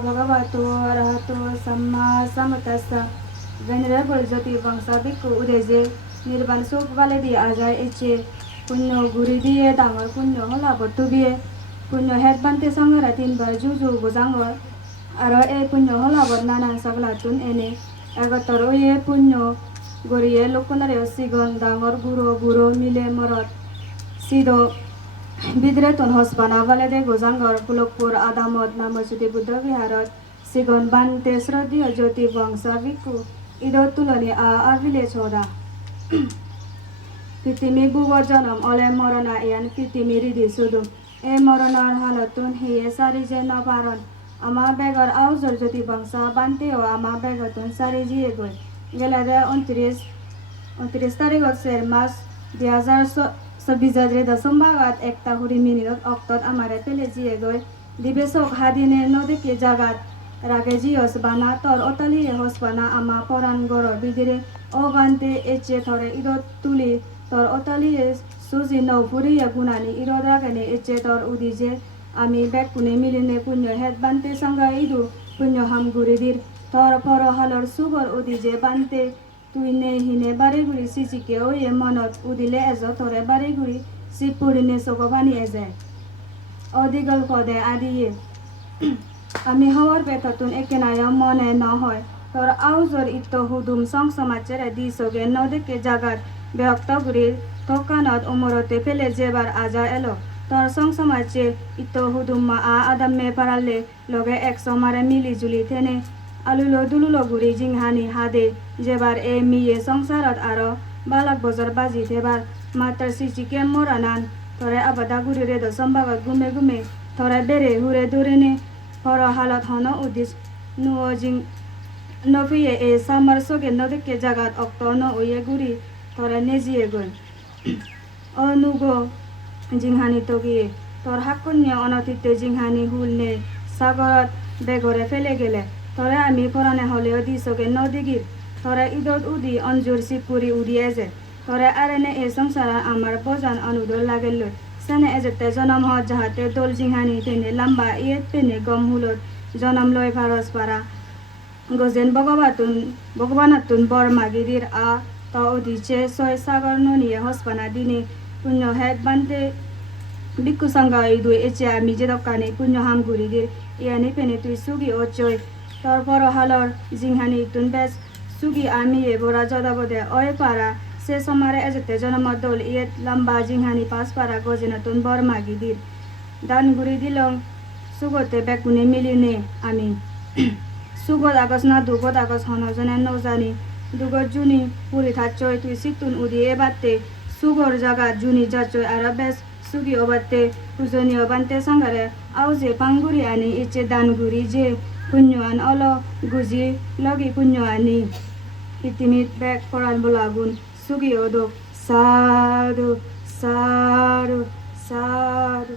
Bhagavato Arahato Samma Sambuddhassa. Venerable Jyoti Bangsha Bhikku Udije Nirban Suk Valedi Ajay Eche Punyo Guri Diye Damar Punyo Hola Botubiye Punyo Headbante Sangara Tinbar Juju Buzangor Aro Punyo Hola Bodnanan Sablatun Ene Agatoro Ye Punyo Gori Lokunare Sigon Dangor Guru Guru Mile Morot Sido Bidreton Hospana Valede Gozangor Golokpur Adamot Namojyot Vihara Sigon Bante Srodiyo Jyoti Bangsha Bhikku Ido Tuloni Aro Abilezor Hoda Pitimi Bubo Janam Ole Morona Ian Pitimi Ridi Sudum E Moronar Halatun Hiye Sarije Naparon Ama Begor Auzor Jyoti Bangsha Bante O Ama Begotun Sariji Egoy Gelade 29 তারিখত সের মাস 2024 দশমবাগাত 1:20 অক্টত আমারে পেলে জিয়ে গই দিবেশক হাদিনে নদীকে জাগাত রাগে জিয়স বানা তর অতালিয়ে হসবানা আমা পরান গর বিদিরে ও বানতে এচে থরে ইদত তুলি তর অতালিয়ে সুজি নৌপুরিয়া গুনানি ইরদ রাগেনে এচে তর উদিজে আমি বেকুনে মিলিনে পুণ্য হেদ বানতে সঙ্গা ইদু পুণ্য হাম গুরিদির তর পর হালর সুগর উদিজে বানতে তুই নে হিনে বারেগুড়ি সিচিকে ও এ মনত উদিলে এজ থরে বারেগুড়ি সিপুরিনে সগবানি এজে অদিগল কদে আদিয়ে আমি হওয়ার বেততুন একেনায় মনে ন হয় তোর আউজর ইত্ত হুদুম সং সমাচের দি সগে নদেকে জাগাত বেহক্ত গুড়ি থকানত উমরতে ফেলে যেবার আজা এলো তোর সং সমাচে ইত্ত হুদুম মা আদামে পারালে লগে এক সমারে মিলি জুলি থেনে আলুলো দুলুলো গুড়ি জিংহানি হাদে যেবার এ মিয়ে সংসারত আরো বালাক বছর বাজি থেবার মাত্র সিচিকে মরানান থরে আবাদা গুড়ি রে দশমবাগত গুমে গুমে থরে বেড়ে হুরে দূরেনে পর হালত হন উদিস নুও জিং নফিয়ে এ সামার সগে নদীকে জাগাত অক্ত ন ওয়ে গুড়ি থরে নেজিয়ে গই ও নুগো জিংহানি তগিয়ে তোর হাকুন্য অনতিতে জিংহানি হুলনে সাগরত বেগরে ফেলে গেলে থরে আমি পরানে হলেও দিছকে নদীগির থরে ইদত উদি অঞ্জুর সিপুরি উদিয়ে যে থরে আরেনে এ সংসার আমার বজান অনুদল লাগেল সেনে এজেতে জনম হত যাহাতে দোল জিংহানি তেনে লম্বা ইয়েত পেনে গম হুলত জনম লয় ভারস পারা গজেন ভগবানাতুন বর মাগিদির আ ত উদিছে ছয় সাগর ননিয়ে হসপানা দিনে পুণ্য হেদ বানতে ভিক্ষু সঙ্গা ইদু এচে আমি যে দোকানে পুণ্য হাম গুরিদির ইয়ানি পেনে তুই সুগি ও চয় তারপর হালর জিংহানি তুন বেশ সুগি আমি এ বড়া জদাবদে অয় পারা সে সমারে এজেতে জনম দোল ইয়েত লম্বা জিংহানি পাস পারা গজেনাতুন বর মাগিদির দান গুড়ি দিলং সুগতে বেকুনে মিলিনে আমি সুগত আগস না দুগত আগস হনজনে নজানি দুগত জুনি পুরি থাচয় তুই সিতুন উদি এবাতে সুগর জাগা জুনি যাচয় আর বেশ সুগি অবাতে পূজনীয় বানতে সঙ্গারে আও যে পাঙ্গুরি আনি ইচ্ছে দান গুড়ি যে পুণ্যান অল গুজি লগি পুণ্যানি ইতিমিত বেক পরান বলাগুন সুগি ওদক সাধু সাধু সাধু